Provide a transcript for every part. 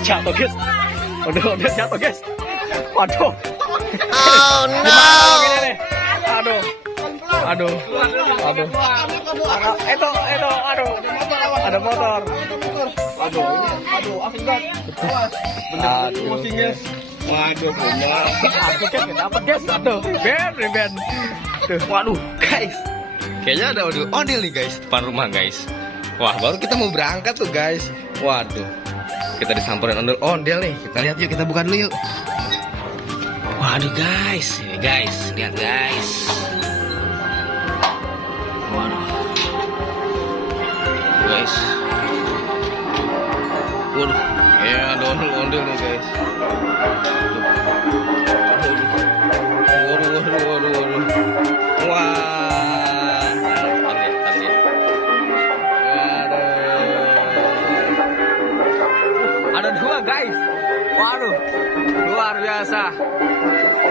Jatuh guys. Udah jatuh guys. Waduh. Oh no. Aduh. Itu, aduh. Ada motor. Aduh, akibat. Aduh, guys. Waduh, benar. Aduh, guys, dapat guys. Aduh, ben. Tuh, waduh, guys. Kayaknya ada ondel nih guys, depan rumah guys. Wah, baru kita mau berangkat tuh guys. Waduh, kita disamperin ondel nih. Kita lihat yuk, kita buka dulu yuk. Waduh guys, lihat guys. Waduh, guys. Waduh, ya ada ondel nih guys. Waduh. Wah, ada dua guys. Waduh, luar biasa.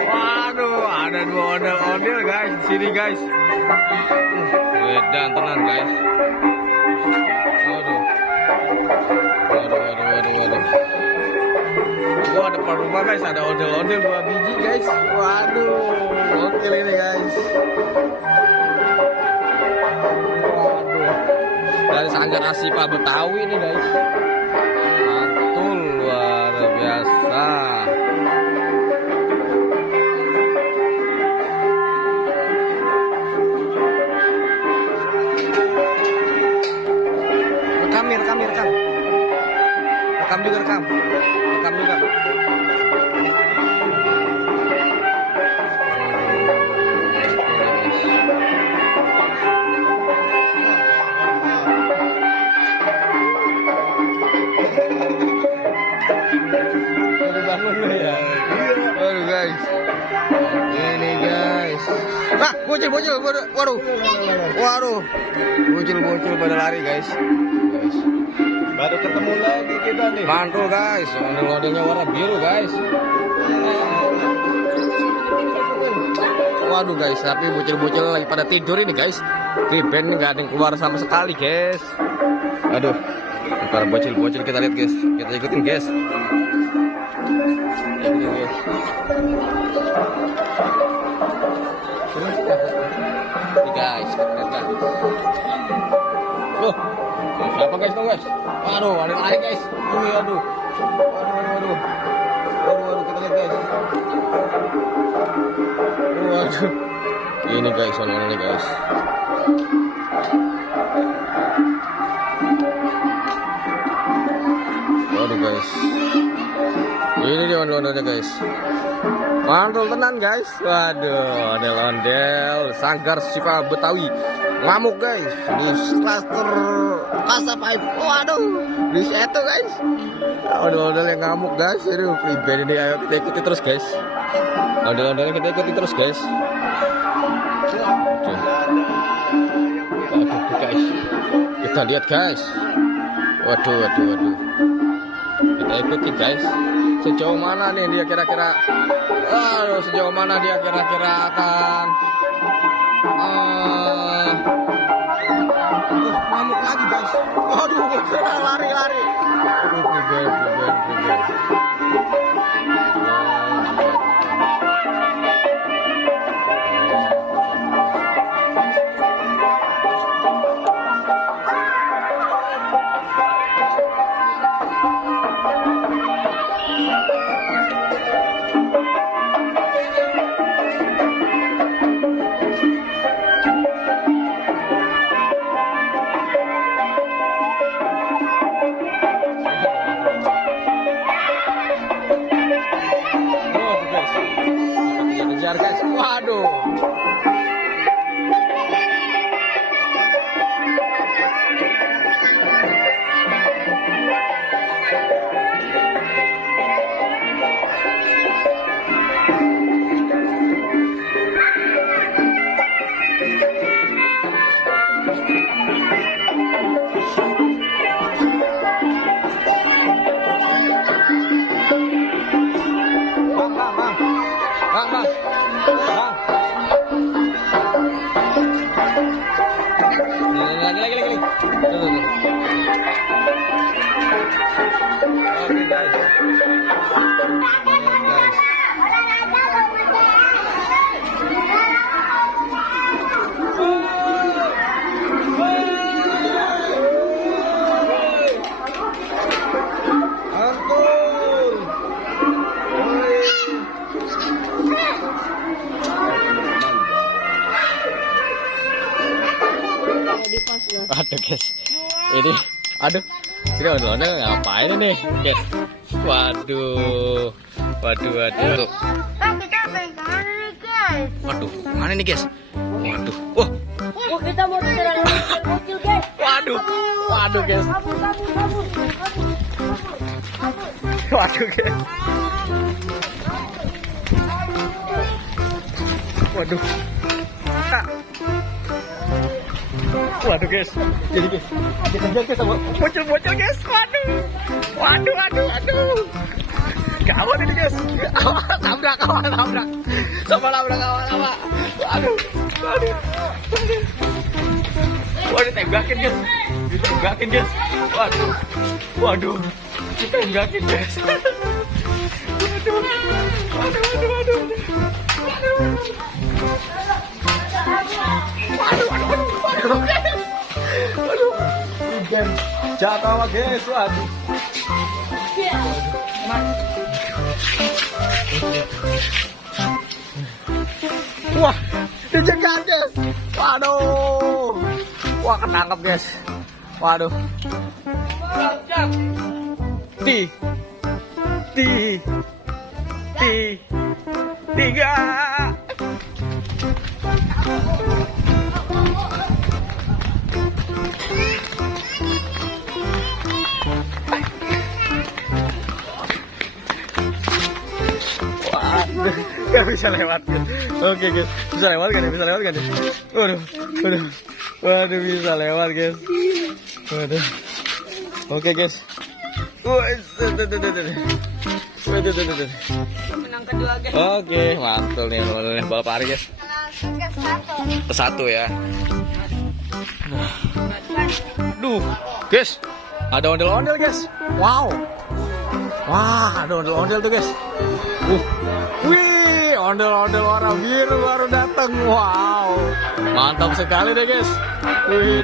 Waduh, ada dua ondel guys di sini guys. dan tenang guys. Waduh. Gua depan rumah guys, ada ondel-ondel 2 biji guys. Waduh, gokil ini guys. Waduh, dari Sanggar Asipa Betawi ini guys. Mantul, luar biasa. Rekam juga. Bangun lu ya. Waduh guys. Ini guys. Nah, bocil. Waduh. Bocil pada lari guys. Baru ketemu lagi kita nih. Mantul guys, ondel-ondelnya warna biru guys. Waduh guys, tapi bocil-bocil lagi pada tidur ini guys. Riben nggak ada yang keluar sama sekali guys. Aduh, para bocil-bocil kita lihat guys, kita ikutin guys. Ini guys, kita lihat. Loh, siapa guys tuh guys? Waduh, ada lari guys. Waduh, kita lihat guys. Waduh, ini guys, ondel guys. Waduh guys, ini dia ondel-ondelnya guys. Mantul tenan guys. Waduh, ondel-ondel Sanggar Asipa Betawi ngamuk guys di klaster Kasa Pipe. Waduh, di situ guys. Ondel-ondel yang ngamuk guys. Aduh, pribadi ini, ayo kita ikuti terus guys. Ondel-ondel kita ikuti terus guys. Waduh guys, kita lihat guys. Waduh. Kita ikuti guys. Sejauh mana nih dia kira-kira? Waduh, sejauh mana dia kira-kira akan ngamuk lagi guys. Waduh, lari. Lagi. Tuh. Oke guys. Aduh guys, ini aduh ngapain ini guys? Waduh. Waduh, mana nih guys? Waduh, wah. Kita mau jalan bocil guys. Waduh guys. Waduh guys. Waduh. Waduh guys, jadi guys, dikejar guys sama bocil guys. Waduh. Gawat ini guys. Tabrak. Sama labrak awal. Waduh. Waduh, tembakin guys. Waduh. Ditembakin guys. Waduh. Jatuh sama guys. Waduh. Wah, dijegat guys. Waduh. Wah, ketangkap guys. Waduh. Tiga. Gak bisa lewat guys. Oke guys, bisa lewat kan ya? Waduh, bisa lewat guys. Waduh. Oke guys. Menang kedua guys. Oke, mantul nih Bapak Ari guys. Satu ya. Duh, guys. Ada ondel-ondel guys. Wow. Wah, ada ondel-ondel tuh guys. Wih, ondel-ondel warna biru baru datang. Wow, mantap sekali deh guys. Wih,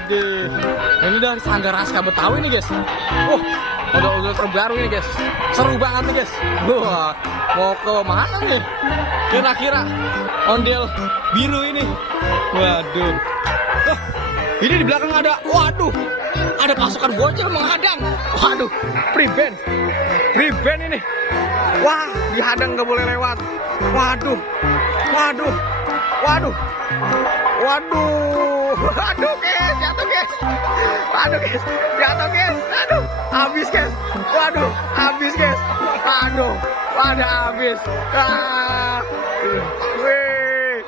ini dari Sanggar Raska Betawi nih guys. Ondel-ondel terbaru nih guys. Seru banget nih guys. Wah, mau ke mana nih? Kira-kira ondel biru ini. Waduh. Ini di belakang ada. Waduh. Ada pasukan bocil menghadang. Waduh, prevent ini. Wah, dihadang nggak boleh lewat. Waduh guys, jatuh guys. Aduh, habis guys. Habis guys. Habis. Wih.